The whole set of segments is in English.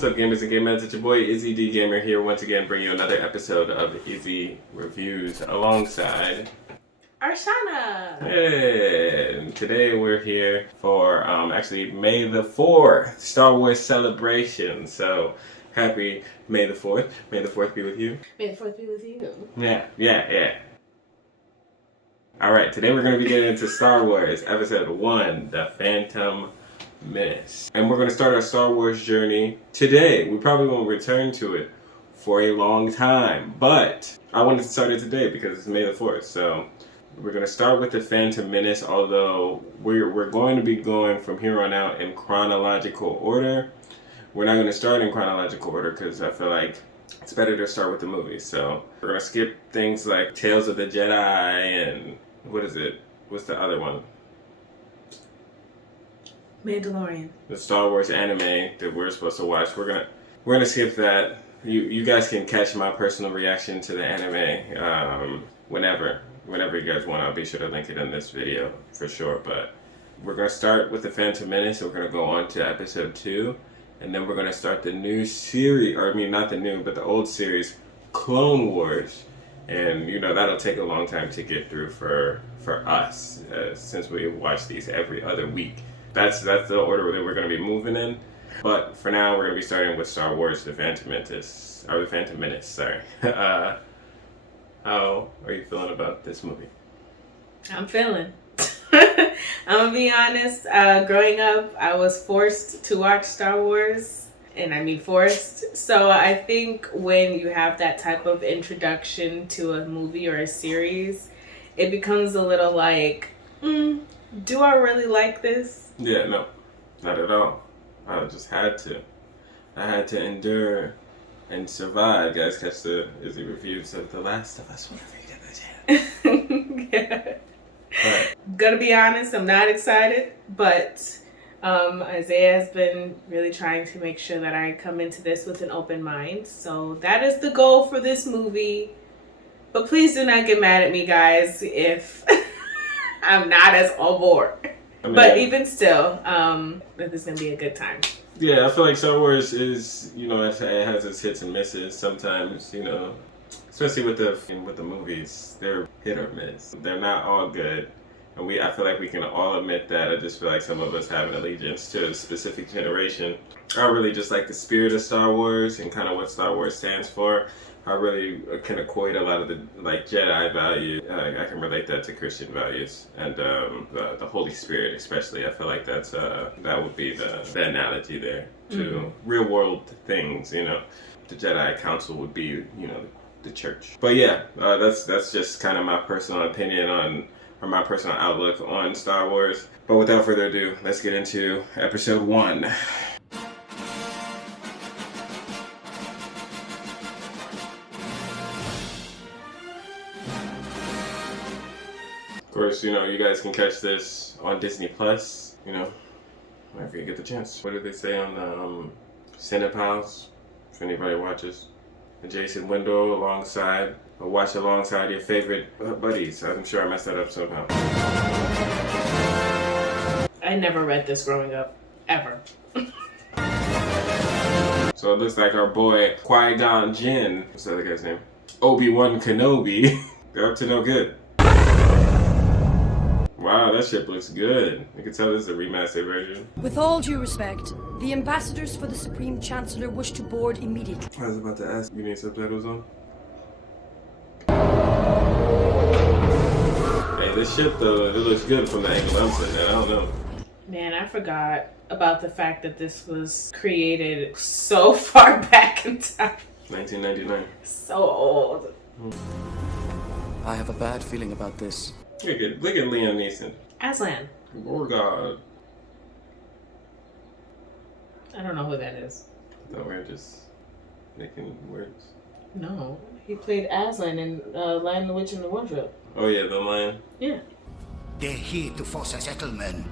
What's up, gamers and game heads? It's your boy IzzyDGamer here once again, bringing you another episode of IzzyReviews alongside Arshawna. And today we're here for actually May the 4th, Star Wars celebration. So happy May the 4th. May the 4th be with you. May the 4th be with you. Yeah. Alright, today we're going to be getting into Star Wars Episode 1, The Phantom Menace. And we're going to start our Star Wars journey today. We probably won't return to it for a long time, but I wanted to start it today because it's May the 4th. So we're going to start with The Phantom Menace, although we're going to be going from here on out in chronological order. We're not going to start in chronological order because I feel like it's better to start with the movies. So we're going to skip things like Tales of the Jedi and what is it? What's the other one? Mandalorian. The Star Wars anime that we're supposed to watch. We're gonna skip that. You guys can catch my personal reaction to the anime whenever you guys want. I'll be sure to link it in this video for sure. But we're gonna start with The Phantom Menace. We're gonna go on to episode 2, and then we're gonna start the new series, or I mean not the new, but the old series, Clone Wars. And you know that'll take a long time to get through for us, since we watch these every other week. That's the order that we're going to be moving in. But for now, we're going to be starting with Star Wars: The Phantom Menace. Or The Phantom Menace, sorry. How are you feeling about this movie? I'm feeling. I'm gonna be honest. Growing up, I was forced to watch Star Wars. And I mean forced. So I think when you have that type of introduction to a movie or a series, it becomes a little like, do I really like this? Yeah, no, not at all. I just had to. I had to endure and survive. Guys, catch the IzzyReviews of The Last of Us whenever you get the chance. Yeah. Right. Gonna be honest, I'm not excited, but Isaiah has been really trying to make sure that I come into this with an open mind. So that is the goal for this movie. But please do not get mad at me, guys, if I'm not as on board. I mean, but even still, this is going to be a good time. Yeah, I feel like Star Wars is, it has its hits and misses. Sometimes, especially with the movies, they're hit or miss. They're not all good. And I feel like we can all admit that. I just feel like some of us have an allegiance to a specific generation. I really just like the spirit of Star Wars and kind of what Star Wars stands for. I really can equate a lot of the Jedi value. I can relate that to Christian values and the Holy Spirit, especially. I feel like that would be the analogy there to real world things. The Jedi Council would be the church. But yeah, that's just kind of my personal opinion or my personal outlook on Star Wars. But without further ado, let's get into episode 1. Of course, you guys can catch this on Disney Plus, whenever you get the chance. What did they say on Cinepals? If anybody watches. Jason Window watch alongside your favorite buddies. I'm sure I messed that up somehow. I never read this growing up, ever. So it looks like our boy Qui-Gon Jinn, what's the other guy's name? Obi-Wan Kenobi. They're up to no good. Wow, that ship looks good. You can tell this is a remastered version. With all due respect, the ambassadors for the Supreme Chancellor wish to board immediately. I was about to ask, you need subtitles on? Hey, this ship though, it looks good from the angle I'm sitting at. I don't know. Man, I forgot about the fact that this was created so far back in time. 1999. So old. I have a bad feeling about this. Look at Liam Neeson. Aslan. Oh God. I don't know who that is. I thought we were just making words. No, he played Aslan in Lion, the Witch, and the Wardrobe. Oh yeah, the lion. Yeah. They're here to force a settlement.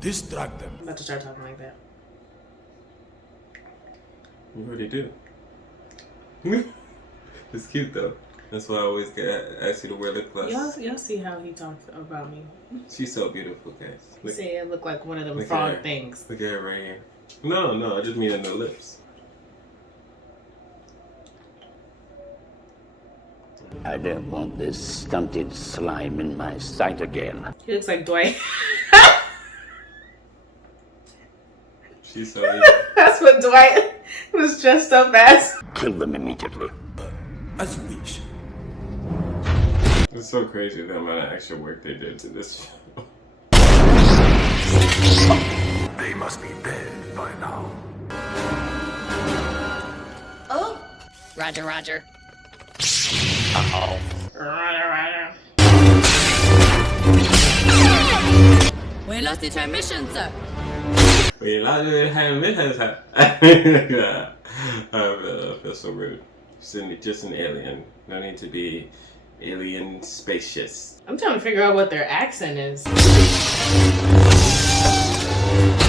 Distract them. I'm about to start talking like that. You already do. It's cute though. That's why I always ask you to wear lip gloss. Y'all see how he talks about me. She's so beautiful, guys. Say I look like one of them frog things. Look at her right here. No, I just mean in the lips. I don't want this stunted slime in my sight again. He looks like Dwight. She's so evil. That's what Dwight was dressed up as. Kill them immediately. As you wish. It's so crazy the amount of extra work they did to this show. They must be dead by now. Oh? Roger, roger. We lost the transmission, sir. We lost it. I feel so rude. Just an alien. No need to be alien spacious. I'm trying to figure out what their accent is.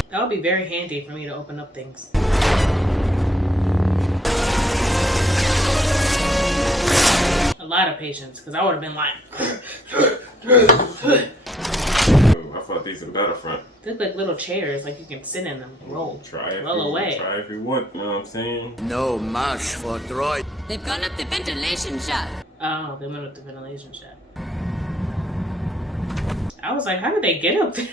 That would be very handy for me to open up things. A lot of patience, because I would have been like... I fought these in Battlefront. They look like little chairs, like you can sit in them, roll Try away. if you want, you know what I'm saying? No mash for droid. They've gone up the ventilation shaft. Oh, they went up the ventilation shaft. I was like, how did they get up there?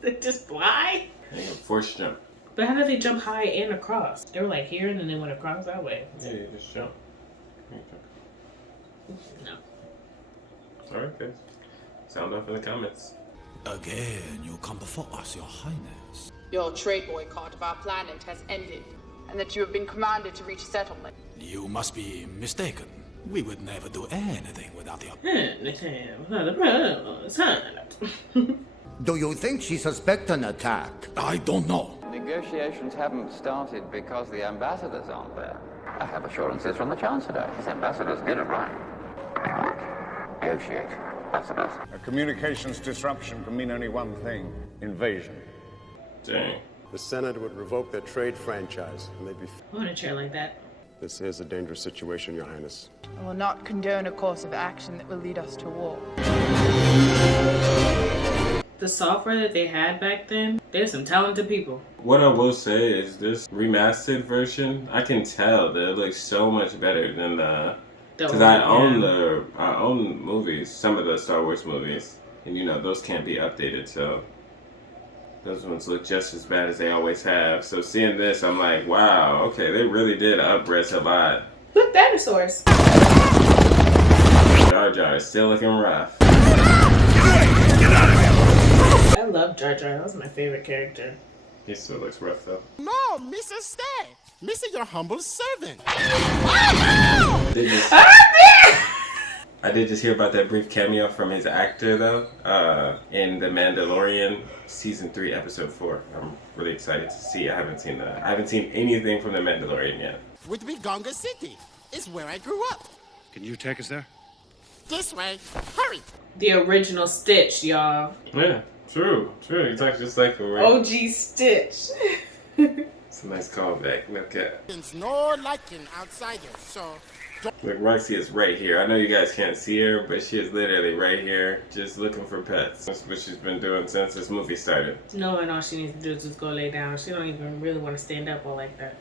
They just fly? Hang a force jump. But how did they jump high and across? They were like here and then they went across that way. Yeah, you just jump. No. Alright, guys. Sound off in the comments. Again, you come before us, your highness. Your trade boycott of our planet has ended, and that you have been commanded to reach a settlement. You must be mistaken. We would never do anything without your... Do you think she suspects an attack? I don't know. Negotiations haven't started because the ambassadors aren't there. I have assurances from the Chancellor. His ambassadors did it right. Negotiate. That's the best. A communications disruption can mean only one thing: invasion. Dang. The Senate would revoke their trade franchise, and they'd be... I want a chair like that. This is a dangerous situation, Your Highness. I will not condone a course of action that will lead us to war. The software that they had back then, there's some talented people. What I will say is this remastered version, I can tell that it looks so much better than the... Because I own movies, some of the Star Wars movies, and you know, those can't be updated, so those ones look just as bad as they always have. So seeing this, I'm like, wow, okay, they really did up-res a lot. Look, dinosaurs. Jar Jar is still looking rough. I love Jar Jar. That was my favorite character. He still looks rough though. No, Mrs. Stay. Mr. Your humble servant. I did just hear about that brief cameo from his actor though, in The Mandalorian season 3 episode 4. I'm really excited to see. I haven't seen anything from The Mandalorian yet. Would be Gonga City. It's where I grew up. Can you take us there? This way. Hurry. The original Stitch, y'all. Yeah, true. You talk just like him, right? OG Stitch. It's a nice callback. No cap. There's no liking outsiders, so... Look, Roxy is right here. I know you guys can't see her, but she is literally right here, just looking for pets. That's what she's been doing since this movie started. Knowing all she needs to do is just go lay down. She don't even really want to stand up all like that.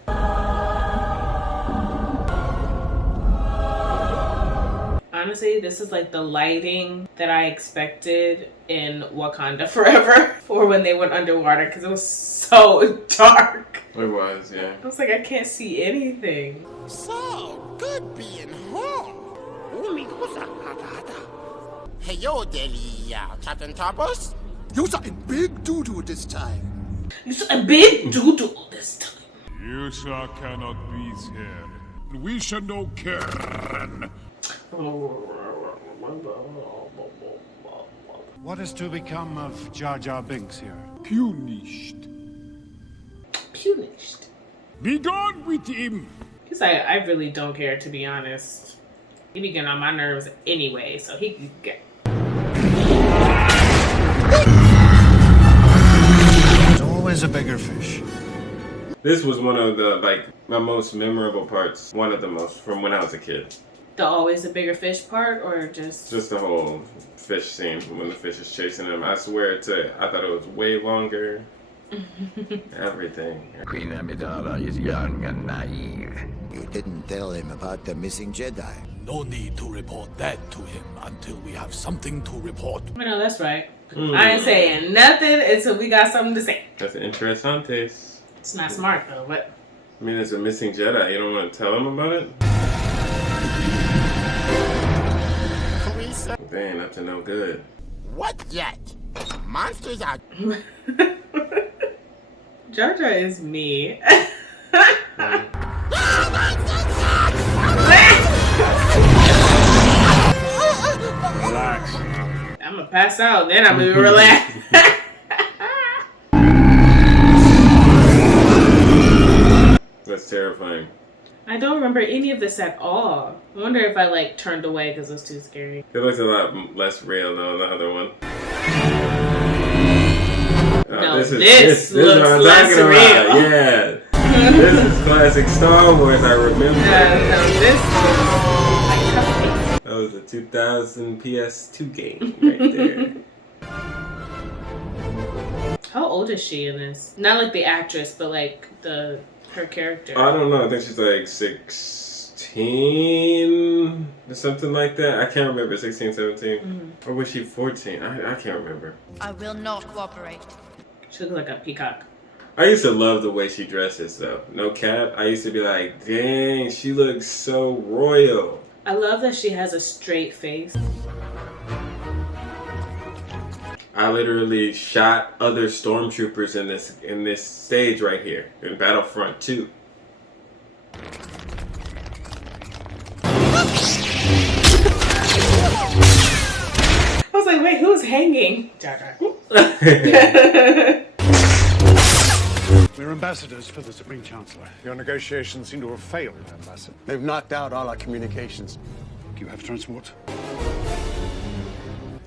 Honestly, this is like the lighting that I expected in Wakanda Forever for when they went underwater, because it was so dark. It was, yeah. I was like, I can't see anything. So, good being home. Hey, yo, Delia, Captain Topos. You're in big doo-doo this time. It's a big doo-doo this time. You sure cannot be here. We should know Karen. What is to become of Jar Jar Binks here? Punished. Be gone with him. Because I really don't care, to be honest. He be getting on my nerves anyway, so he can get... There's always a bigger fish. This was one of the, my most memorable parts. One of the most from when I was a kid. The always a bigger fish part, or just... Just the whole fish scene when the fish is chasing him. I swear I thought it was way longer Everything. Queen Amidala is young and naive. You didn't tell him about the missing Jedi. No need to report that to him until we have something to report. I know, that's right. I ain't saying nothing until we got something to say. That's interesting. It's not smart though, but... I mean, there's a missing Jedi. You don't want to tell him about it? They ain't up to no good. What yet? Monsters are... Jar Jar is me. Relax. I'm gonna pass out, then I'm gonna relax. That's terrifying. I don't remember any of this at all. I wonder if I like turned away because it was too scary. It looks a lot less real though, the other one. No, this looks what I'm less talking real. about. Yeah. This is classic Star Wars, I remember. No, this that was a 2000 PS2 game right there. How old is she in this? Not like the actress, but like her character. I don't know. I think she's like 16 or something like that. I can't remember. 16, 17. Or was she 14? I can't remember. I will not cooperate. She looks like a peacock. I used to love the way she dresses though. No cap. I used to be like, dang, she looks so royal. I love that she has a straight face. I literally shot other stormtroopers in this stage right here in Battlefront 2. I was like, wait, who's hanging? Jar Jar. We're ambassadors for the Supreme Chancellor. Your negotiations seem to have failed, Ambassador. They've knocked out all our communications. Do you have transport?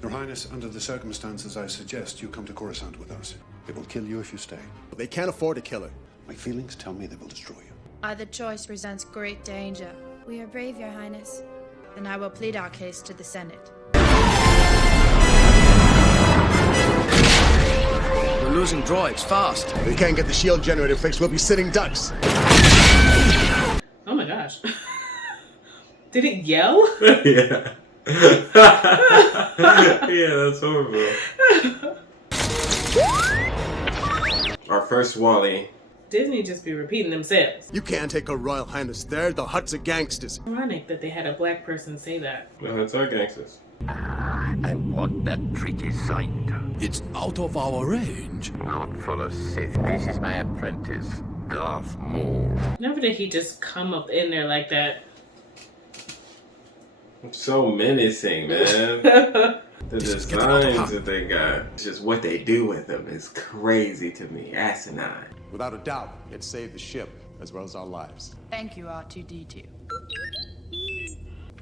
Your Highness, under the circumstances, I suggest you come to Coruscant with us. They will kill you if you stay. They can't afford to kill her. My feelings tell me they will destroy you. Either choice presents great danger. We are brave, Your Highness. Then I will plead our case to the Senate. We're losing droids, fast. If we can't get the shield generator fixed, we'll be sitting ducks. Oh my gosh. Did it yell? Yeah. Yeah, that's horrible. Our first Wally. Disney just be repeating themselves. You can't take a Royal Highness there. The Hutts are gangsters. Ironic that they had a black person say that. No, that's our gangsters. I want that treaty signed. It's out of our range. Not for a Sith. This is my apprentice, Darth Maul. Never did he just come up in there like that. So menacing, man. The designs that they got, it's just what they do with them is crazy to me. Asinine. Without a doubt, it saved the ship as well as our lives. Thank you, R2-D2.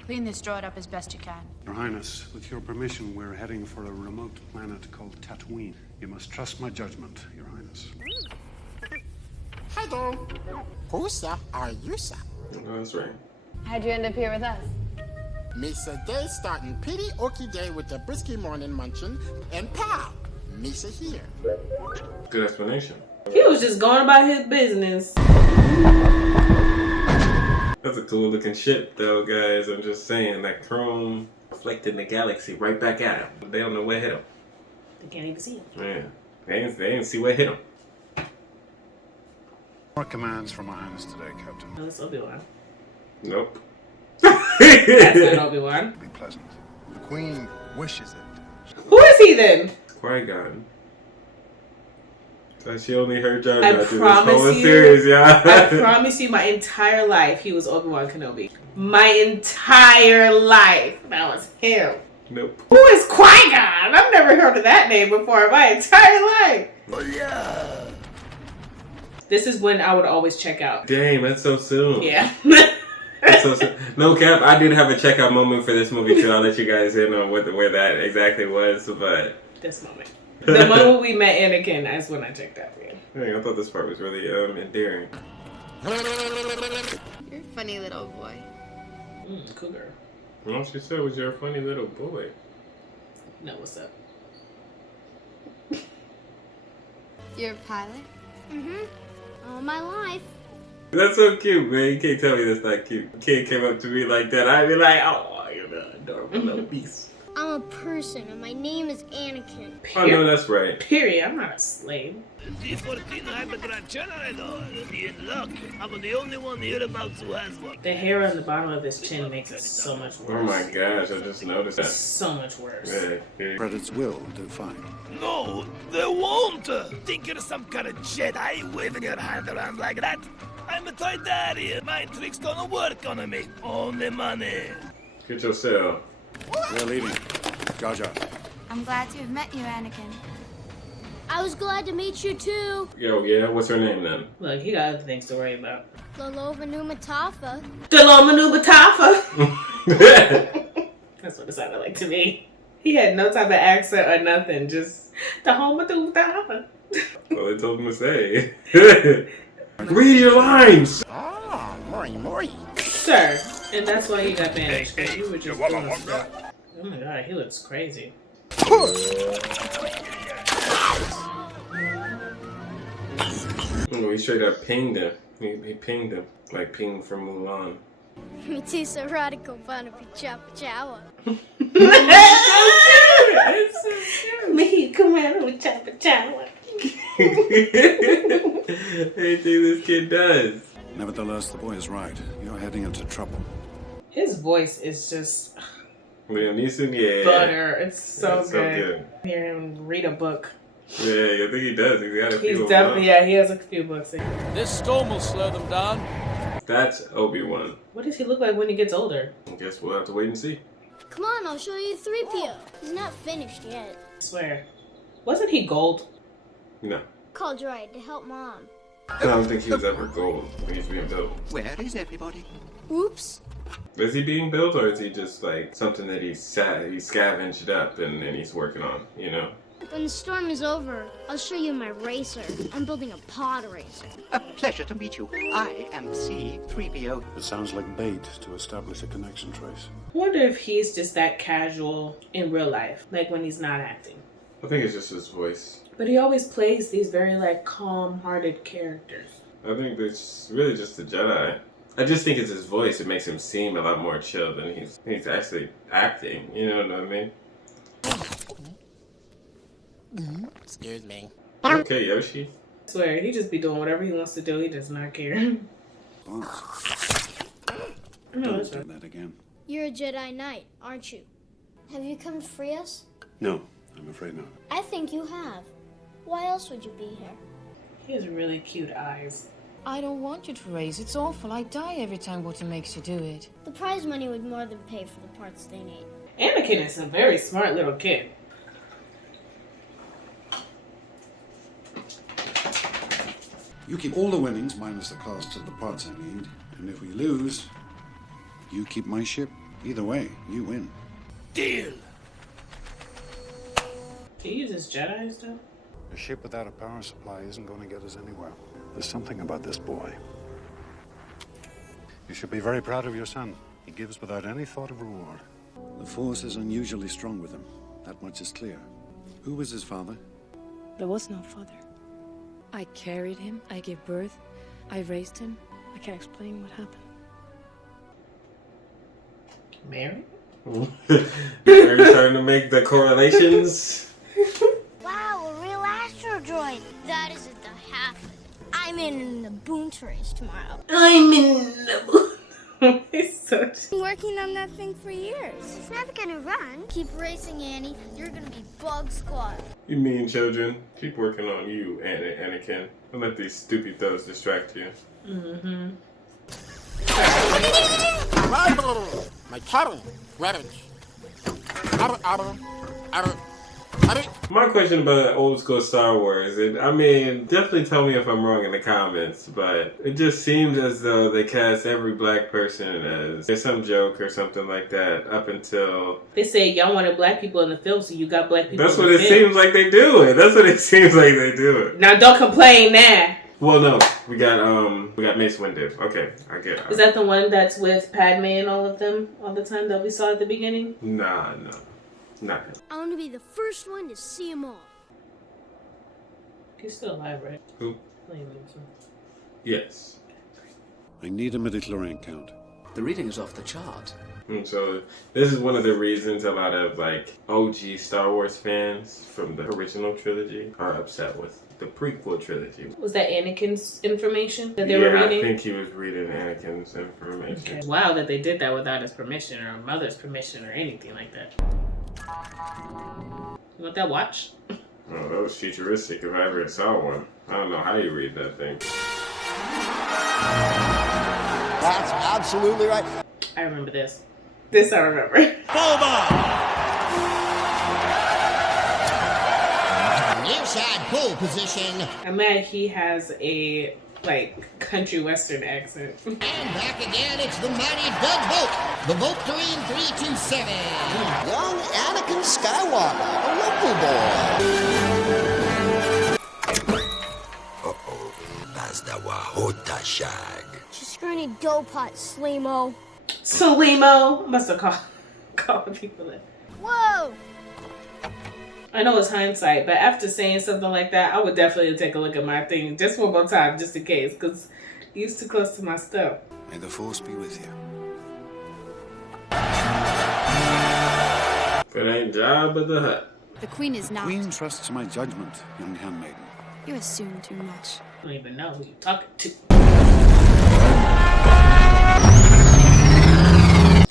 Clean this droid up as best you can. Your Highness, with your permission, we're heading for a remote planet called Tatooine. You must trust my judgment, Your Highness. Hello. Who's are you, sir? Oh, that's right. How'd you end up here with us? Misa Day starting pretty okie day with the brisky morning munchin, and pow, Misa here. Good explanation. He was just going about his business. That's a cool looking ship though, guys. I'm just saying, that chrome reflecting the galaxy right back at him. They don't know what hit him. They can't even see him. Yeah, they didn't see what hit him. More commands from Our Highness today, Captain. Oh, that's Obi-Wan. Nope. That's not Obi-Wan. Be pleasant. The Queen wishes it. Who is he then? Qui-Gon. So she only heard Jar Jar through this promise whole you- series, yeah. I promise you, my entire life, he was Obi-Wan Kenobi. My entire life, that was him. Nope. Who is Qui-Gon? I've never heard of that name before in my entire life. Oh yeah. This is when I would always check out. Dang, that's so soon. Yeah. That's so soon. No cap, I did have a checkout moment for this movie too. I'll let you guys in on where that exactly was, but This moment. The moment we met Anakin, that's when I checked out. Yeah. dang, I thought this part was really endearing. You're a funny little boy. Cougar. All she said was, "You're a funny little boy." No, what's up? You're a pilot? Mm-hmm. All my life. That's so cute, man. You can't tell me that's not cute. A kid came up to me like that, I'd be like, oh, you're the adorable little beast. I'm a person, and my name is Anakin. Oh, no, that's right. Period. I'm not a slave. I'm the only one hereabouts who has one. The hair on the bottom of his chin makes it so much worse. Oh my gosh, I just noticed that. So much worse. Yeah. Credits will do fine. No, they won't. Think you're some kind of Jedi waving your hand around like that? I'm a toy daddy. My tricks don't work on me. Only money. Get yourself. We're leaving. Jar Jar. I'm glad to have met you, Anakin. I was glad to meet you too. Yo, yeah, what's her name then? Look, he got other things to worry about. Lolovanumataffa. Dolomanubataffa. That's what it sounded like to me. He had no type of accent or nothing, just the Dolomanubataffa. Well, they told him to say. Read your lines! Ah, Mori. Sir, and that's why you got banished. You were just doing stuff. Oh my god, he looks crazy. Oh, he straight up pinged him. He pinged him. Like pinged from Mulan. Me too, so radical fun of Chapa Chawa. It's so cute. Me, come on with Chapa Chawa. Anything this kid does. Nevertheless, the boy is right. You're heading into trouble. His voice is just Liam Neeson, yeah. butter. It's so It's good. Hear him read a book. Yeah, I think he does. He's got a few. He's definitely, yeah, he has a few books. This storm will slow them down. That's Obi-Wan. What does he look like when he gets older? I guess we'll have to wait and see. Come on, I'll show you 3PO. He's not finished yet. I swear. Wasn't he gold? No. Called right to help Mom. I don't think he was ever gold when he's being built. Where is everybody? Oops. Is he being built, or is he just like something that he scavenged up and he's working on, you know? When the storm is over, I'll show you my racer. I'm building a pod racer. A pleasure to meet you. I am C-3PO. It sounds like bait to establish a connection trace. I wonder if he's just that casual in real life, like when he's not acting. I think it's just his voice. But he always plays these very like calm-hearted characters. I think it's really just the Jedi. I just think it's his voice. It makes him seem a lot more chill than he's actually acting. You know what I mean? Excuse me. Okay, Yoshi. I swear, he just be doing whatever he wants to do. He does not care. Don't do that again. You're a Jedi Knight, aren't you? Have you come to free us? No, I'm afraid not. I think you have. Why else would you be here? He has really cute eyes. I don't want you to race. It's awful. I die every time Water makes you do it. The prize money would more than pay for the parts they need. Anakin is a very smart little kid. You keep all the winnings minus the cost of the parts I need. And if we lose, you keep my ship. Either way, you win. Deal. He uses Jedi stuff? A ship without a power supply isn't going to get us anywhere. There's something about this boy. You should be very proud of your son. He gives without any thought of reward. The Force is unusually strong with him. That much is clear. Who was his father? There was no father. I carried him. I gave birth. I raised him. I can't explain what happened. Mary? Mary's starting to make the correlations. Wow, a real astro droid. That isn't the half of it. I'm in the Boont race tomorrow. I'm in the Boont. He's so been working on that thing for years. It's never gonna run. Keep racing, Annie. You're gonna be Bug Squad. You mean children? Keep working on you, Anakin. Don't let these stupid thoughts distract you. Mm-hmm. My turn. Revenge. My question about old school Star Wars, and I mean, definitely tell me if I'm wrong in the comments, but it just seems as though they cast every black person as there's some joke or something like that up until... They say y'all wanted black people in the film, so you got black people That's in what the it film. seems like they do it. That's what it seems like they do it. Now don't complain now. Well, no, we got Mace Windu. Okay, I get it. Is that the one that's with Padme and all of them all the time that we saw at the beginning? Nah, no. Not him. I want to be the first one to see them all. He's still alive, right? Who? Liam Neeson. Yes. I need a midichlorian count. The reading is off the chart. And so this is one of the reasons a lot of like OG Star Wars fans from the original trilogy are upset with the prequel trilogy. Was that Anakin's information that they were reading? I think he was reading Anakin's information. Okay. Wow, that they did that without his permission or mother's permission or anything like that. You want that watch? Oh, that was futuristic if I ever saw one. I don't know how you read that thing. That's absolutely right. I remember this. This I remember. Near side pole position. I'm mad he has a like country western accent. And back again, it's the mighty Doug Vogt. The Volturian 327. Young Anakin Skywalker, a local boy. Uh-oh. That's the Wahota shag. Just scrawny dough pot, Slimo. Salimo must have called people in. Whoa! I know it's hindsight, but after saying something like that, I would definitely take a look at my thing just one more time, just in case, because he's too close to my stuff. May the force be with you. If it ain't Jabba the Hutt. The Queen is not. Queen trusts my judgment, young handmaiden. You assume too much. I don't even know who you're talking to.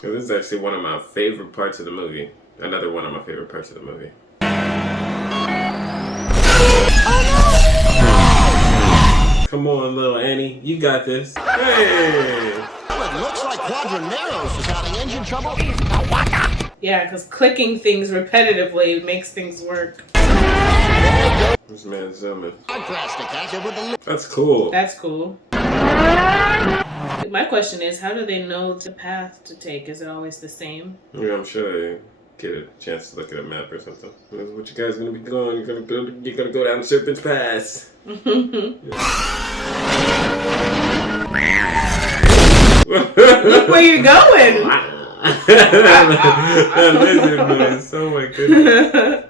So this is actually one of my favorite parts of the movie. Another one of my favorite parts of the movie. Come on, little Annie. You got this. Hey! Well, it looks like Quadraneros is having engine trouble. Yeah, because clicking things repetitively makes things work. This man's zooming. That's That's cool. That's cool. My question is, how do they know the path to take? Is it always the same? Yeah, I'm sure they get a chance to look at a map or something. What you guys gonna be doing? You're gonna go down Serpent's Pass. Look where you're going. Listen, man. Oh my goodness.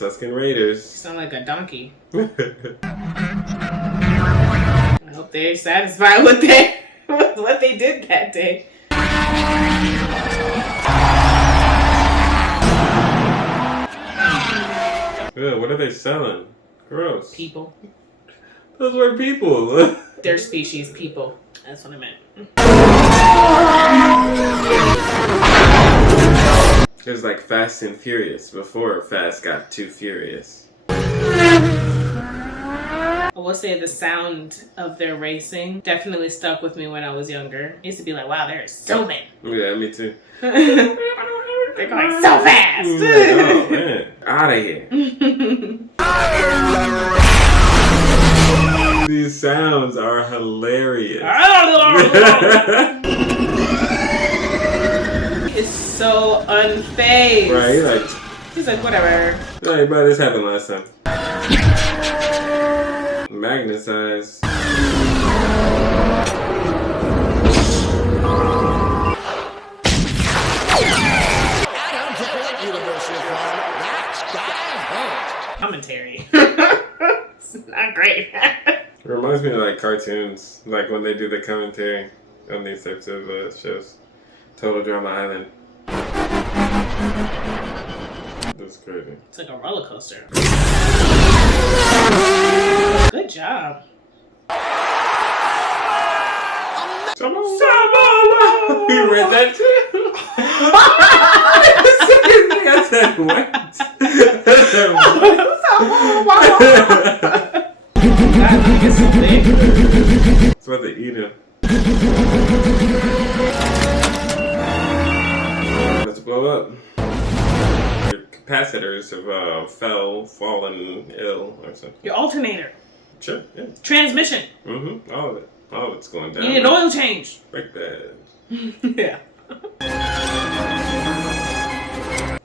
Tusken Raiders. You sound like a donkey. I hope they're satisfied with what they did that day. Ugh, what are they selling? Gross. People. Those were people. Their species, people. That's what I meant. It was like Fast and Furious before Fast got too furious. I will say the sound of their racing definitely stuck with me when I was younger. I used to be like, wow, they're so many. Yeah, me too. They're going so fast. Like, oh man, out of here. These sounds are hilarious. It's so unfazed. Right, he's like, whatever. Hey, bro, this happened last time. Magnetized. Commentary. It's not great. It reminds me of like cartoons, like when they do the commentary on these types of shows. Total Drama Island. That's crazy. It's like a roller coaster. Good job. Samoa! You read that too? I said, what? It's about to eat him. Let's blow up. Your capacitors have fallen ill or something. Your alternator. Sure, yeah. Transmission. Mm-hmm, all of it. All of it's going down. You need an oil change. Like that. Yeah.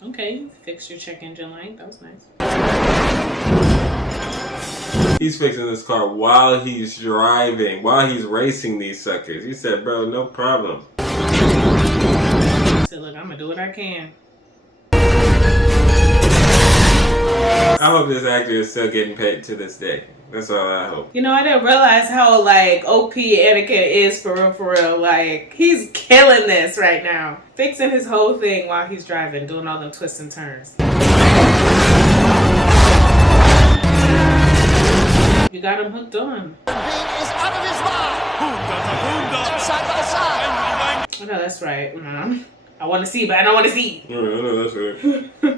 Okay, fix your check engine light. That was nice. He's fixing this car while he's driving, while he's racing these suckers. He said, bro, no problem. He said, look, I'm gonna do what I can. I hope this actor is still getting paid to this day. That's all I hope. You know, I didn't realize how like OP Anakin is for real, for real. Like, he's killing this right now. Fixing his whole thing while he's driving, doing all them twists and turns. You got him hooked on. Is out of his mind. They're side by side. Oh, no, that's right. I want to see, but I don't want to see. I know, that's right.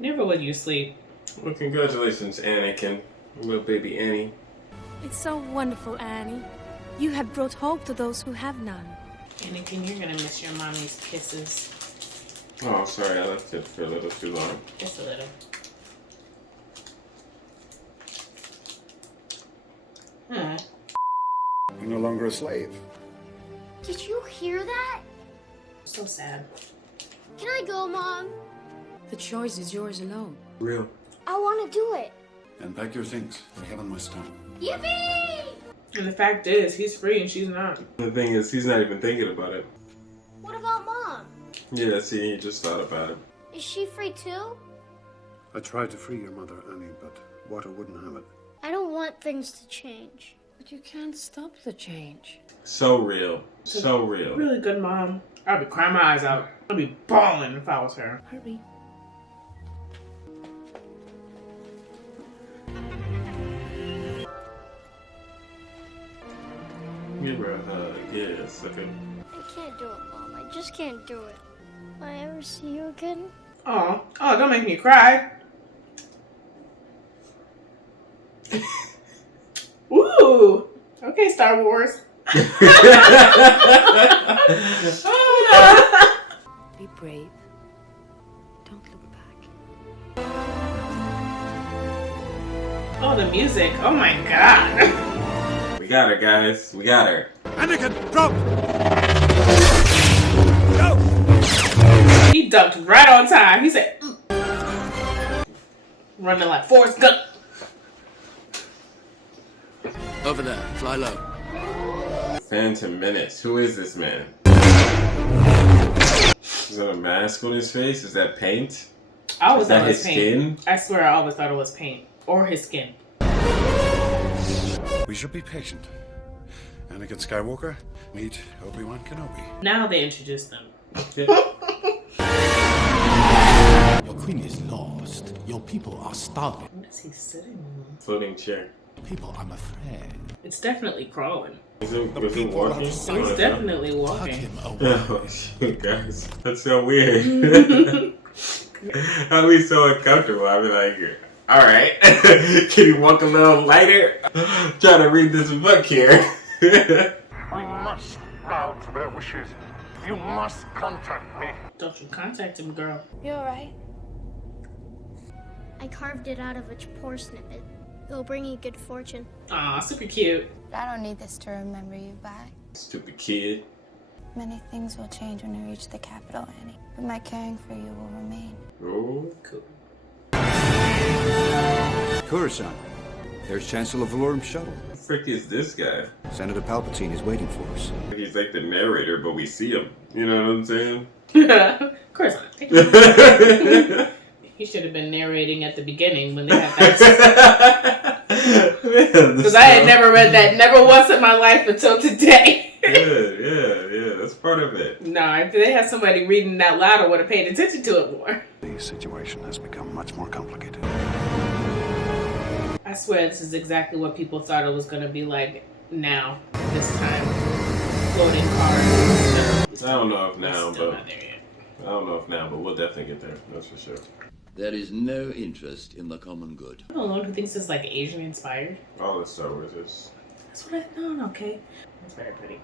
Never would you sleep. Well, congratulations, Anakin. Little baby Annie. It's so wonderful, Annie. You have brought hope to those who have none. Anakin, you're gonna miss your mommy's kisses. Oh, sorry, I left it for a little too long. Just a little. You're no longer a slave. Did you hear that? So sad. Can I go, Mom? The choice is yours alone. Real. I want to do it. And pack your things. We haven't much time. Yippee! And the fact is, he's free and she's not. The thing is, he's not even thinking about it. What about Mom? Yeah, see, he just thought about it. Is she free too? I tried to free your mother, Annie, but Water wouldn't have it. I don't want things to change. But you can't stop the change. So real. So real. Really good mom. I'd be crying my eyes out. I'd be bawling if I was her. Hurry. Give her a hug. Yes, okay. I can't do it, Mom. I just can't do it. Will I ever see you again? Oh, don't make me cry. Ooh. Okay, Star Wars. Be brave. Don't look back. Oh, the music. Oh my god. We got her, guys. We got her. Anakin, drop! Go! He ducked right on time. He said, running like Forrest Gump. Over there, fly low. Phantom Menace. Who is this man? Is that a mask on his face? Is that paint? I always is that thought it was his paint. skin? I swear I always thought it was paint. Or his skin. We should be patient. Anakin Skywalker, meet Obi-Wan Kenobi. Now they introduced them. Your queen is lost. Your people are starving. What is he sitting on? Floating chair. People, I'm afraid. It's definitely crawling. Was it walking? It was definitely walking. Oh, shoot, guys. That's so weird. How are we so uncomfortable? I'd be like, alright. Can you walk a little lighter? Trying to read this book here. We must bow to their wishes. You must contact me. Don't you contact him, girl. You alright? I carved it out of a poor snippet. It'll bring you good fortune. Aw, super cute. I don't need this to remember you by. Stupid kid. Many things will change when we reach the capital, Annie. But my caring for you will remain. Oh, cool. Coruscant. There's Chancellor Valorum's shuttle. What the frick is this guy? Senator Palpatine is waiting for us. He's like the narrator, but we see him. You know what I'm saying? Of course not. He should have been narrating at the beginning when they had that. Because I had never read that, never once in my life until today. Yeah, that's part of it. No, if they had somebody reading it out loud, I would have paid attention to it more. The situation has become much more complicated. I swear this is exactly what people thought it was going to be like now, this time. Floating cars. I don't know if now, but we'll definitely get there. That's for sure. There is no interest in the common good. I'm the one who thinks it's like Asian inspired. All the Star Wars is. That's what I thought. Okay. That's very pretty.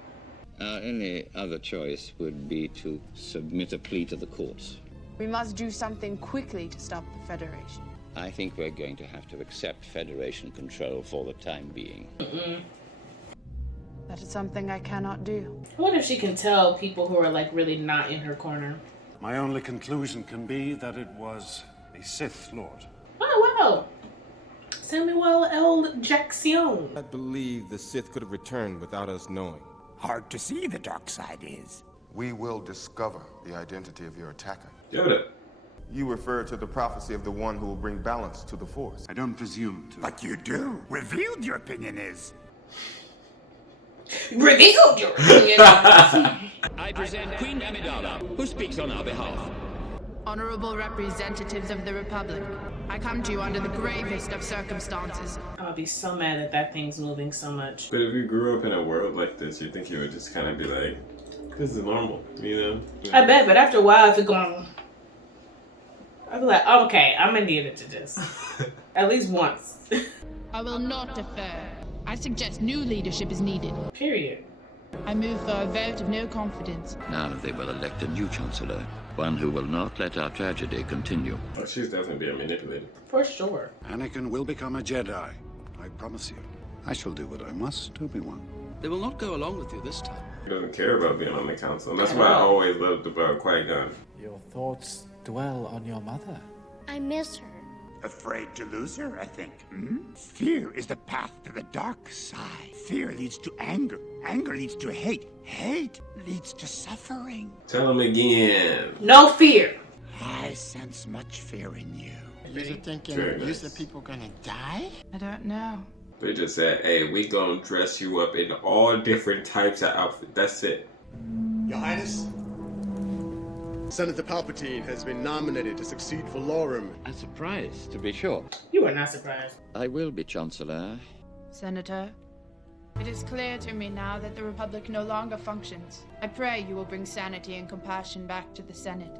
Our only other choice would be to submit a plea to the courts. We must do something quickly to stop the Federation. I think we're going to have to accept Federation control for the time being. That is something I cannot do. I wonder if she can tell people who are like really not in her corner. My only conclusion can be that it was a Sith Lord. Oh, wow. Samuel L. Jackson. I believe the Sith could have returned without us knowing. Hard to see the dark side is. We will discover the identity of your attacker. Yoda. You refer to the prophecy of the one who will bring balance to the Force. I don't presume to. But you do. Revealed your opinion is. Revealed your opinion. I present Queen Amidala, who speaks on our behalf. Honorable representatives of the Republic, I come to you under the gravest of circumstances. I'll be so mad that that thing's moving so much. But if you grew up in a world like this, you think you would just kind of be like, this is normal, you know? I bet, but after a while, if it going, I'll be like, oh, okay, I'm gonna need it to this. At least once. I will not defer. I suggest new leadership is needed. Period. I move for a vote of no confidence. Now they will elect a new chancellor, one who will not let our tragedy continue. Oh, she's definitely being manipulated. For sure. Anakin will become a Jedi. I promise you. I shall do what I must, Obi-Wan. They will not go along with you this time. He doesn't care about being on the council. And that's why I always loved about Qui-Gon. Your thoughts dwell on your mother. I miss her. Afraid to lose her, I think. Fear is the path to the dark side. Fear leads to anger. Anger leads to hate. Hate leads to suffering. Tell him again. No fear. I sense much fear in you. You're thinking, these are people gonna die? I don't know. They just said, hey, we gonna dress you up in all different types of outfits. That's it. Your Highness, Senator Palpatine has been nominated to succeed Valorum. A surprise, to be sure. You are not surprised. I will be Chancellor. Senator, it is clear to me now that the Republic no longer functions. I pray you will bring sanity and compassion back to the Senate.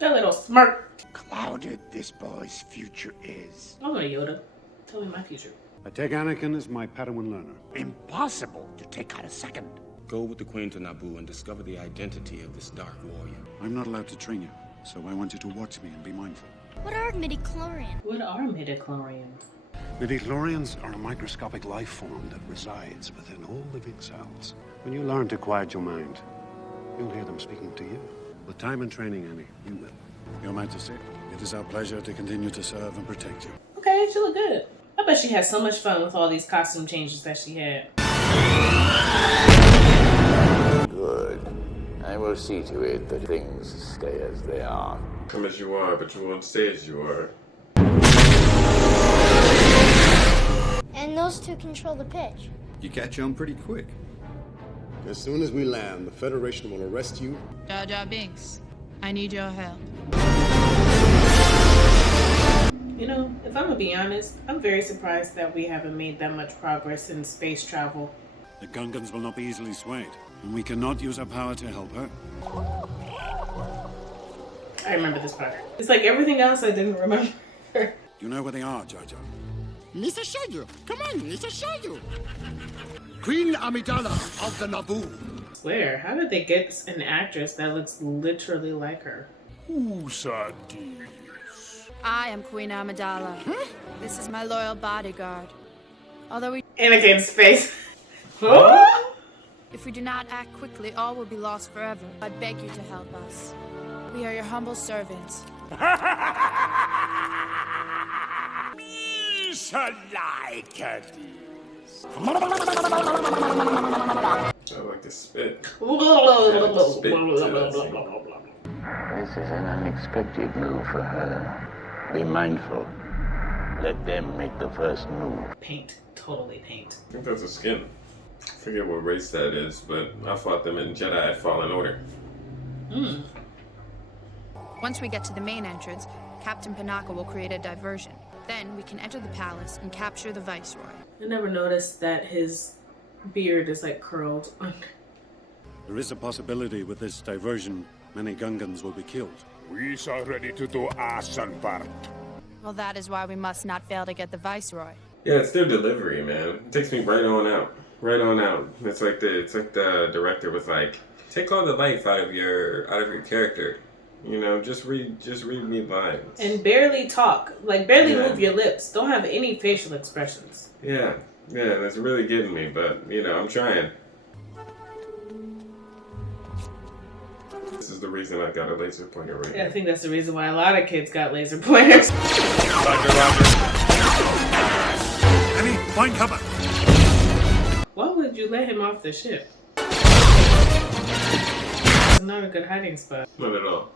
That little smirk. Clouded this boy's future is. I'm gonna Yoda. Tell me my future. I take Anakin as my Padawan learner. Impossible to take out a second. Go with the Queen to Naboo and discover the identity of this dark warrior. I'm not allowed to train you, so I want you to watch me and be mindful. What are midichlorians? What are midichlorians? Midichlorians are a microscopic life form that resides within all living cells. When you learn to quiet your mind, you'll hear them speaking to you. With time and training, Annie, you will. Your Majesty, it is our pleasure to continue to serve and protect you. Okay, she look good. I bet she had so much fun with all these costume changes that she had. Good. I will see to it that things stay as they are. Come as you are, but you won't stay as you are. And those two control the pitch. You catch on pretty quick. As soon as we land, the Federation will arrest you. Jar Jar Binks, I need your help. You know, if I'm gonna be honest, I'm very surprised that we haven't made that much progress in space travel. The Gungans will not be easily swayed, and we cannot use our power to help her. I remember this part. It's like everything else I didn't remember. You know where they are, Jar Jar? Lisa show you. Come on, Lisa show you. Queen Amidala of the Naboo. I swear, how did they get an actress that looks literally like her? Who's I am Queen Amidala. This is my loyal bodyguard. Although we... Anakin's face. If we do not act quickly, all will be lost forever. I beg you to help us. We are your humble servants. I like to spit. This is an unexpected move for her. Be mindful. Let them make the first move. Paint. Totally paint. I think that's a skin. I forget what race that is, but I fought them in Jedi Fallen Order. Once we get to the main entrance, Captain Panaka will create a diversion. Then we can enter the palace and capture the Viceroy. I never noticed that his beard is like curled. There is a possibility with this diversion, many Gungans will be killed. We are ready to do our part. Well, that is why we must not fail to get the Viceroy. Yeah, it's their delivery, man. It takes me right on out. Right on out. It's like the director was like, take all the life out of your character. You know, just read me lines. And barely talk. Like barely move your lips. Don't have any facial expressions. Yeah. Yeah, that's really getting me, but, you know, I'm trying. This is the reason I got a laser pointer right Yeah, now. I think that's the reason why a lot of kids got laser pointers. Annie, find cover. Why would you let him off the ship? It's not a good hiding spot. Not at all.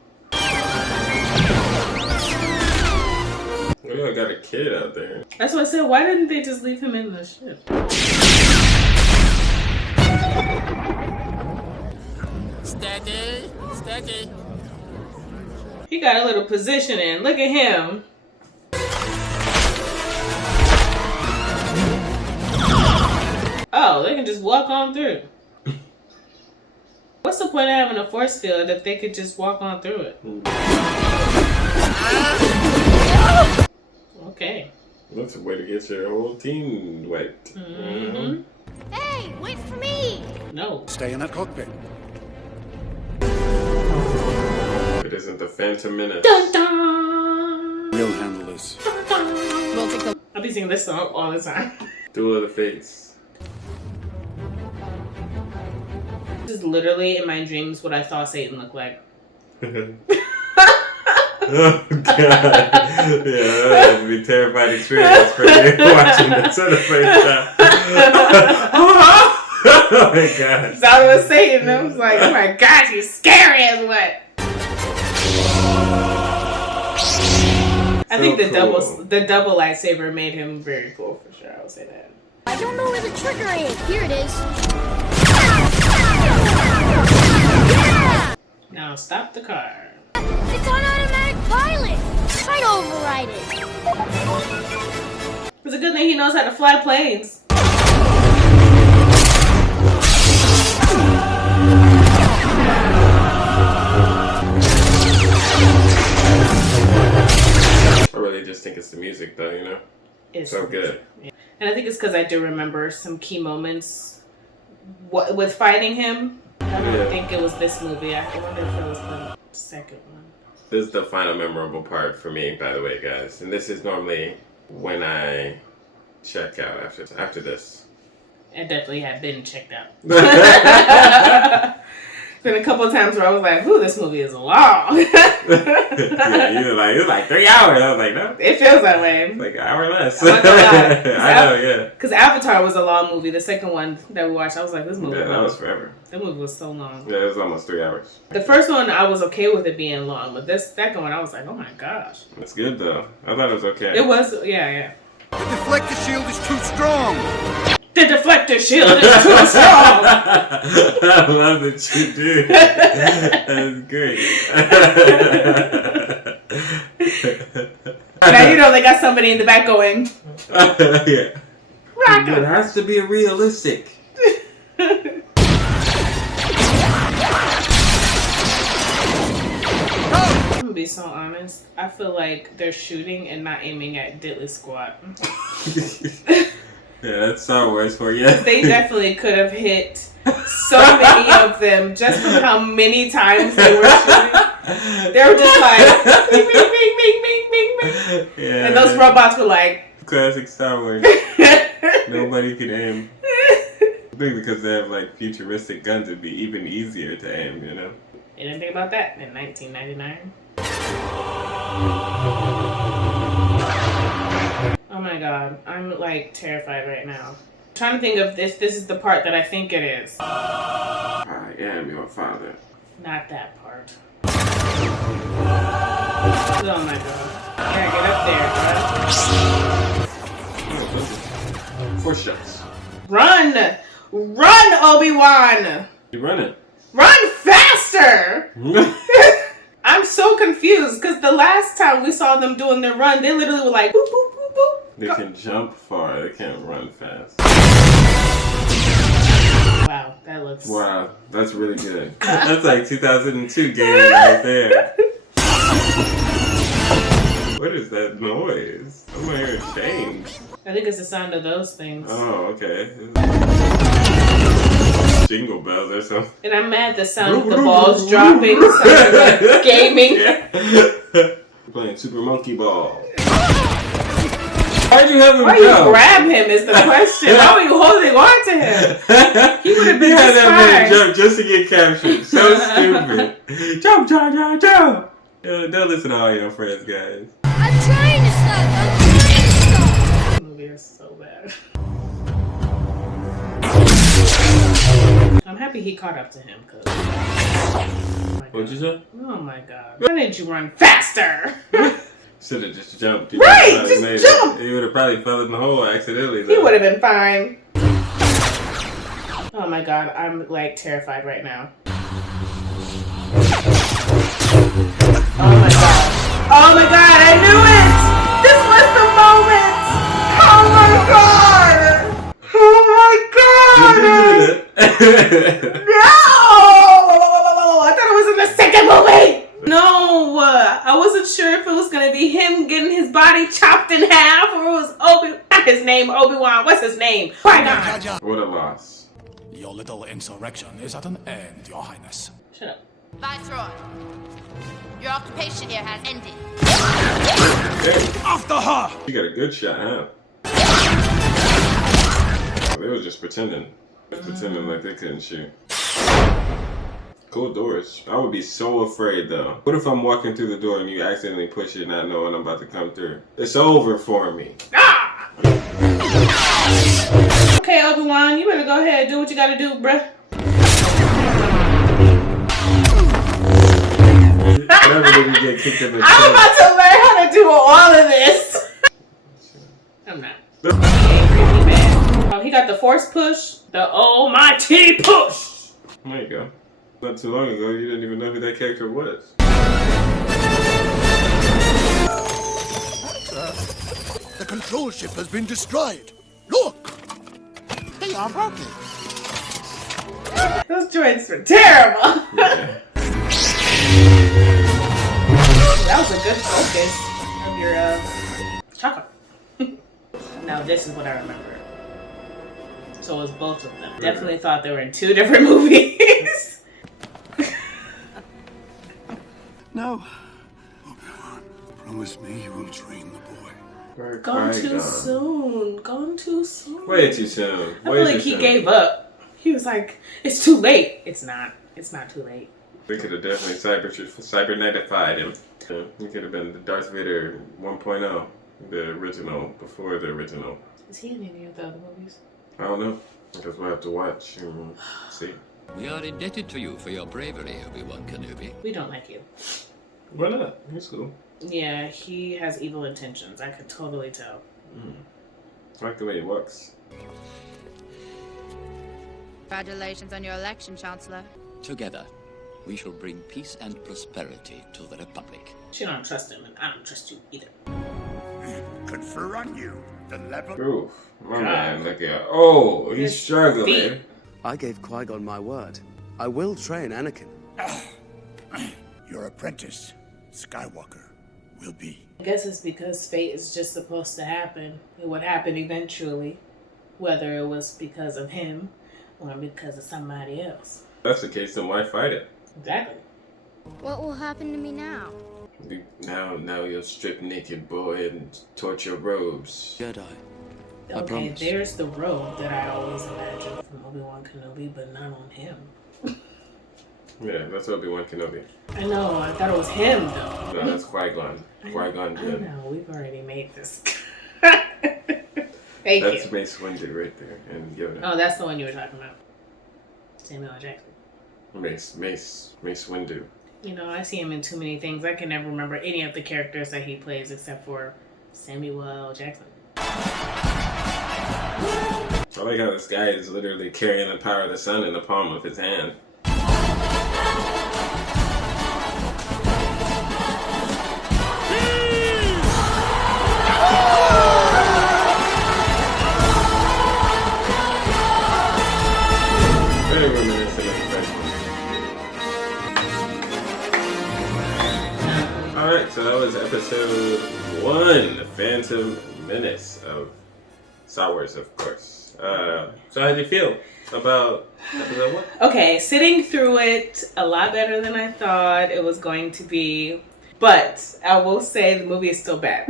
Oh, I got a kid out there. That's what I said. Why didn't they just leave him in the ship? Steady, steady. He got a little positioning. Look at him. Oh, they can just walk on through. What's the point of having a force field if they could just walk on through it? Okay. That's a way to get your whole team wet. Mm-hmm. Hey, wait for me! No. Stay in that cockpit. If it isn't the Phantom Menace. Dun, dun. We'll handle this. We'll take the... I'll be singing this song all the time. Duel of the Fates. This is literally in my dreams what I thought Satan looked like. Oh god. Yeah, that would be a terrifying experience for you watching this for the first time. Oh my god. So I was Satan. I was like, oh my god, he's scary as what? I think the double lightsaber made him very cool for sure. I would say that. I don't know where the trigger is. Here it is. Now stop the car. It's on automatic pilot. Try to override it. It's a good thing he knows how to fly planes. I really just think it's the music though, you know? It's so good. Yeah. And I think it's because I do remember some key moments with fighting him. I don't think it was this movie. I wonder if it was the second one. This is the final memorable part for me, by the way, guys. And this is normally when I check out after this. I definitely have been checked out. Been a couple of times where I was like, ooh, this movie is long. Yeah, you were like, it was like 3 hours. I was like, no. It feels that way. It's like an hour less. Oh my God. I know, yeah. Because Avatar was a long movie. The second one that we watched, I was like, this movie. Yeah, that was forever. That movie was so long. Yeah, it was almost 3 hours. The first one, I was okay with it being long. But this second one, I was like, oh my gosh. It's good, though. I thought it was okay. It was, yeah. The deflector shield is too strong. The deflector shield is too strong. I love that you do. That's great. Now you know they got somebody in the back going. Yeah. Rock It has to be realistic. I'm gonna be so honest. I feel like they're shooting and not aiming at Diddley Squad. Yeah, that's Star Wars for you. They definitely could have hit so many of them just from how many times they were shooting. They were just like, bing, bing, bing, bing, bing, bing, bing. Yeah, and those robots were like, classic Star Wars. Nobody can aim. I think because they have like futuristic guns, it'd be even easier to aim, you know? They didn't think about that in 1999. Oh my god, I'm like terrified right now. I'm trying to think of this. This is the part that I think it is. I am your father. Not that part. Oh my god. Yeah, get up there, bro. 4 shots. Run! Run, Obi-Wan! You running. Run faster! I'm so confused because the last time we saw them doing their run, they literally were like, boop, boop, boop, boop. They can jump far, they can't run fast. Wow, that looks... Wow, that's really good. That's like 2002 game right there. What is that noise? I'm gonna hear a change. I think it's the sound of those things. Oh, okay. Jingle bells or something. And I'm mad the sound of the balls dropping, so like gaming. Yeah. Playing Super Monkey Ball. Why'd you have him Why jump? you grab him is the question. Why were you holding on to him? He would have been had just that man fine. jump just to get captured. So stupid. Jump, jump, jump, jump. Yo, don't listen to all your friends, guys. I'm trying to stop. I'm trying to stop. This movie is so bad. I'm happy he caught up to him. What'd you say? Oh my god. Why didn't you run faster? Should have just jumped. Right, just jump. He would have probably fell in the hole accidentally. He though. would have been fine. Oh my god, I'm like terrified right now. Oh my god. Oh my god, I knew it! This was the moment! Oh my god! Oh my god! No! I thought it was in the second movie! No! I wasn't sure if it was gonna be him getting his body chopped in half or it was not his name, Obi-Wan. What's his name? Qui-Gon! What a loss. Your little insurrection is at an end, Your Highness. Shut up. Viceroy, your occupation here has ended. After her! You got a good shot, huh? They were just pretending. Pretending like they couldn't shoot. Cool doors. I would be so afraid though. What if I'm walking through the door and you accidentally push it not knowing I'm about to come through? It's over for me. Okay, Obi-Wan, you better go ahead and do what you gotta do, bruh. Never did you get kicked in the I'm about to learn how to do all of this. I'm not. Oh, he got the force push. The almighty push. There you go. Not too long ago, you didn't even know who that character was. The control ship has been destroyed. Look! They are broken. Those joints were terrible. Yeah. That was a good focus of your chocolate. Now this is what I remember. So it was both of them. Definitely thought they were in two different movies. No. Obi-Wan, promise me you will train the boy. Gone too soon. Gone too soon. Way too soon. I feel like he gave up. He was like, it's too late. It's not. It's not too late. We could have definitely cybernetified him. He could have been the Darth Vader 1.0, the original, before the original. Is he in any of the other movies? I don't know. I guess we'll have to watch and see. We are indebted to you for your bravery, Obi-Wan Kenobi. We don't like you. Why not? He's cool. Yeah, he has evil intentions. I could totally tell. I like the way he walks. Congratulations on your election, Chancellor. Together, we shall bring peace and prosperity to the Republic. She don't trust him, and I don't trust you either. Confer on you the level. Oof, my man, look at. Oh, he's struggling. I gave Qui-Gon my word. I will train Anakin. Your apprentice, Skywalker, will be. I guess it's because fate is just supposed to happen. It would happen eventually, whether it was because of him or because of somebody else. If that's the case, then why fight it? Exactly. What will happen to me now? Now you'll strip naked boy and torture robes. Jedi. Okay, there's the robe that I always imagined from Obi-Wan Kenobi, but not on him. Yeah, that's Obi-Wan Kenobi. I know, I thought it was him though. No, that's Qui-Gon. Qui-Gon I Jinn. know, we've already made this. Thank That's you. Mace Windu right there, and Yoda. Oh, that's the one you were talking about. Samuel L. Jackson. Mace Windu. You know, I see him in too many things. I can never remember any of the characters that he plays except for Samuel L. Jackson. I like how this guy is literally carrying the power of the sun in the palm of his hand. Very reminiscent of the first one. Alright, so that was episode 1, The Phantom Menace of Star Wars, of course. So how did you feel about episode 1? Okay, sitting through it a lot better than I thought it was going to be. But I will say the movie is still bad.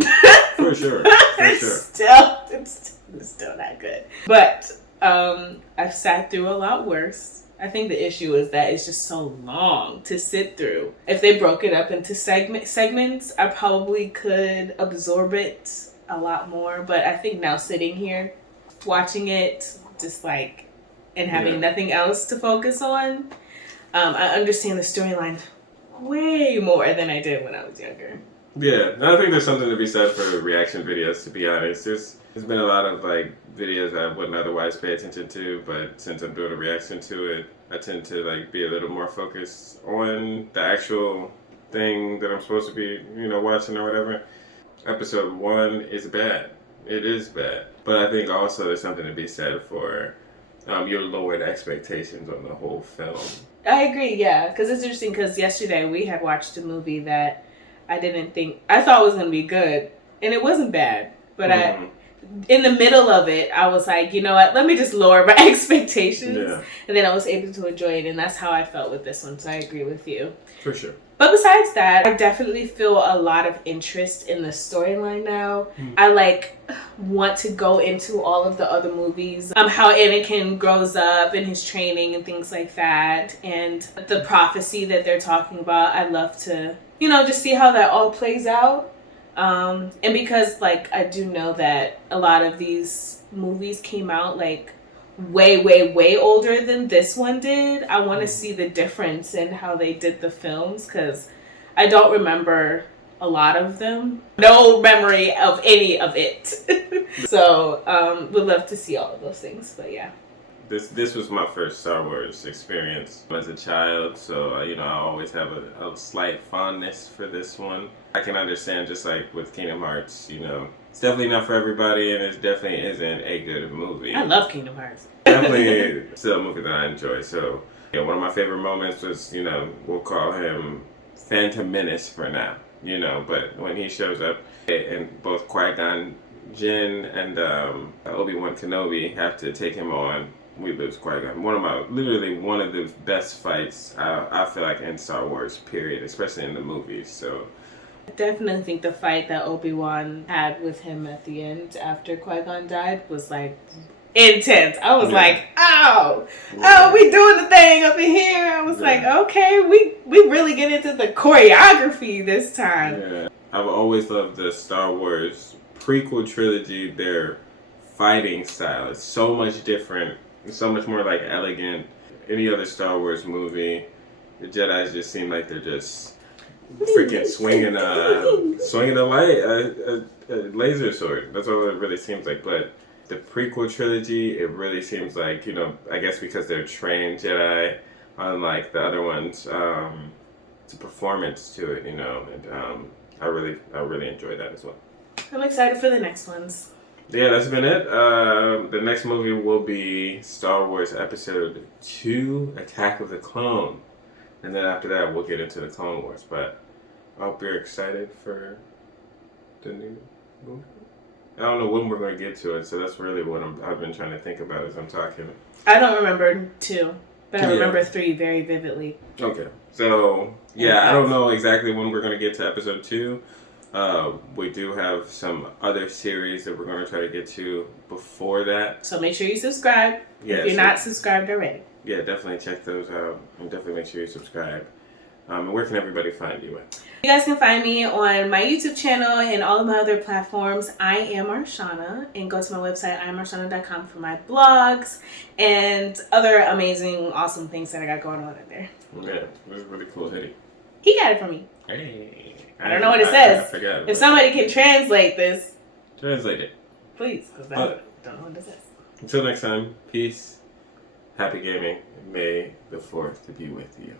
For sure. It's still not good. But I've sat through a lot worse. I think the issue is that it's just so long to sit through. If they broke it up into segments, I probably could absorb it a lot more. But I think now sitting here, watching it, just like, and having nothing else to focus on, I understand the storyline way more than I did when I was younger. Yeah, I think there's something to be said for reaction videos, to be honest. There's been a lot of like videos I wouldn't otherwise pay attention to, but since I'm doing a reaction to it, I tend to like be a little more focused on the actual thing that I'm supposed to be, watching or whatever. Episode 1 is bad. It is bad. But I think also there's something to be said for your lowered expectations on the whole film. I agree, yeah, because it's interesting because yesterday we had watched a movie that I thought was going to be good, and it wasn't bad, but in the middle of it, I was like, you know what, let me just lower my expectations, and then I was able to enjoy it, and that's how I felt with this one, so I agree with you. For sure. But besides that, I definitely feel a lot of interest in the storyline now. I want to go into all of the other movies, how Anakin grows up and his training and things like that, and the prophecy that they're talking about. I'd love to, just see how that all plays out. And because I do know that a lot of these movies came out way older than this one did. I want to see the difference in how they did the films because I don't remember a lot of them. No memory of any of it. So would love to see all of those things, but yeah. This was my first Star Wars experience as a child, so I always have a slight fondness for this one. I can understand, just like with Kingdom Hearts, it's definitely not for everybody, and it definitely isn't a good movie. I love Kingdom Hearts. Definitely still a movie that I enjoy. So one of my favorite moments was, we'll call him Phantom Menace for now, but when he shows up and both Qui-Gon Jinn and Obi-Wan Kenobi have to take him on, we lose Qui-Gon. One of the best fights I feel like in Star Wars, period, especially in the movies. So I definitely think the fight that Obi-Wan had with him at the end after Qui-Gon died was intense. I was like, oh, we doing the thing up in here. I was like, okay, we really get into the choreography this time. Yeah. I've always loved the Star Wars prequel trilogy. Their fighting style is so much different. It's so much more elegant. Any other Star Wars movie, the Jedis just seem like they're just freaking swinging a laser sword. That's all it really seems like. But the prequel trilogy, it really seems like, I guess because they're trained Jedi, unlike the other ones, it's a performance to it, and I really enjoy that as well. I'm excited for the next ones. Yeah, that's been it. The next movie will be Star Wars Episode 2, Attack of the Clone. And then after that, we'll get into the Clone Wars. But I hope you're excited for the new movie. I don't know when we're going to get to it, so that's really what I've been trying to think about as I'm talking. I don't remember 2, but I remember 3 very vividly. Okay. So, I don't know exactly when we're going to get to Episode 2. We do have some other series that we're going to try to get to before that. So make sure you subscribe if you're not subscribed already. Yeah, definitely check those out. And definitely make sure you subscribe. And where can everybody find you at? You guys can find me on my YouTube channel and all of my other platforms. I am Arshawna, and go to my website, IamArshawna.com, for my blogs and other amazing, awesome things that I got going on in there. Yeah, this is really cool hoodie. He got it for me. Hey. I don't know what it says. I forgot. If somebody can translate this. Translate it. Please, because I don't know what it says. Until next time, peace, happy gaming, and may the 4th be with you.